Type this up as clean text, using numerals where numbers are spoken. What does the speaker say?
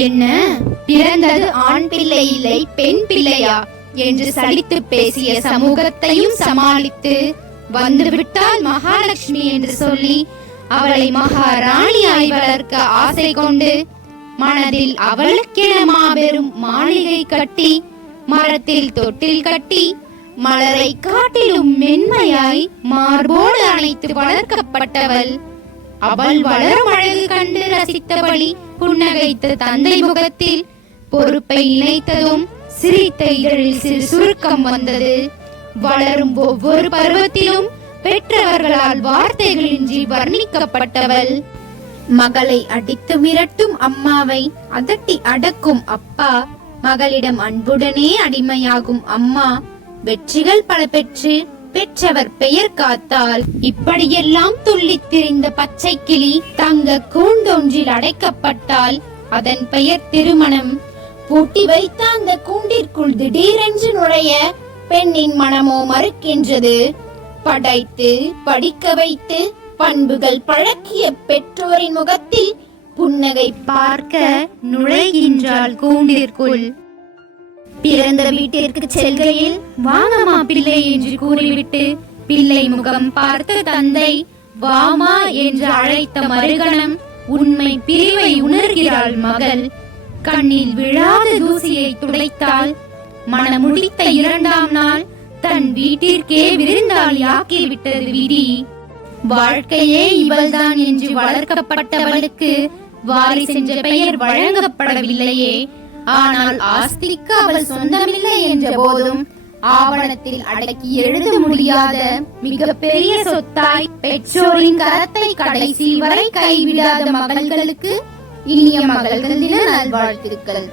என்ன பிறந்தது ஆண் பிள்ளை இல்லை பெண் பிள்ளையா என்று சலித்து பேசிய சமூகத்தையும் சமாளித்து வந்துவிட்டால் மகாலட்சுமி என்று சொல்லி அவளை மகாராணியாய் வளர்க்க ஆசை கொண்டு மனதில் அவளுக்கென மாபெரும் மாளிகை கட்டி மரத்தில் தொட்டில் கட்டி மலரை காட்டிலும் மென்மையாய் மார்போடு அணைத்து வளர்க்கப்பட்டவள். அவள் வளரும் அழகு கண்டு ரசித்தபடி புன்னகைத்த தந்தை முகத்தில் பொறுப்பை நினைத்ததும் சிரித்த இதழில் சிறு சுருக்கம் வந்தது. வளரும் ஒவ்வொரு பருவத்திலும் பெற்றவர்களால் வார்த்தைகளின்றி வர்ணிக்கப்பட்டவள். மகளை அடித்து மிரட்டும் அம்மாவை அதட்டி அடக்கும் அப்பா, மகளிடம் அன்புடனே அடிமையாகும் அம்மா, வெற்றிகள் பல பெற்று பெற்றவர் பெயர் காத்தால். இப்படியெல்லாம் துள்ளித் திரிந்த பச்சை கிளி தங்க கூண்டொன்றில் அடைக்கப்பட்டால் அதன் பெயர் திருமணம். பூட்டி வைத்த அந்த கூண்டிற்குள் திடீரென்று நுழைய பெண்ணின் மனமோ மறுக்கின்றது. படைத்து படிக்க வைத்து பண்புகள் பழக்கிய பெற்றோரின் முகத்தில் புன்னகை பார்க்க நுழைகின்றாள் கூண்டிற்குள். பிறந்த வீட்டிற்கு செல்கையில் வாங்கம்மா பிள்ளை என்று கூறிவிட்டு பிள்ளை முகம் பார்த்த தந்தை வாமா என்று அழைத்த மறுகணம் உண்மை பிரிவை உணர்கிறாள் மகள். கண்ணில் விழாத தூசியை துடைத்தாள். மனமுடித்த இரண்டாம் நாள் தன் வீட்டிற்கே விருந்தாளி ஆக்கிவிட்டது விதி. வாழ்க்கையே இவள்தான் என்று வளர்க்கப்பட்டவளுக்கு வாரிசு என்ற பெயர் வழங்கப்படவில்லையே. ஆனால் ஆஸ்திக்கு அவள் சொந்தமில்லை என்ற போதும் ஆவணத்தில் அடக்கி எழுத முடியாத மிக பெரிய சொத்தாய் பெற்றோரின் கரத்தை கடைசி வரை கைவிடாத மகள்களுக்கு இனிய மகள்கள் தின நல்வாழ்த்துக்கள்.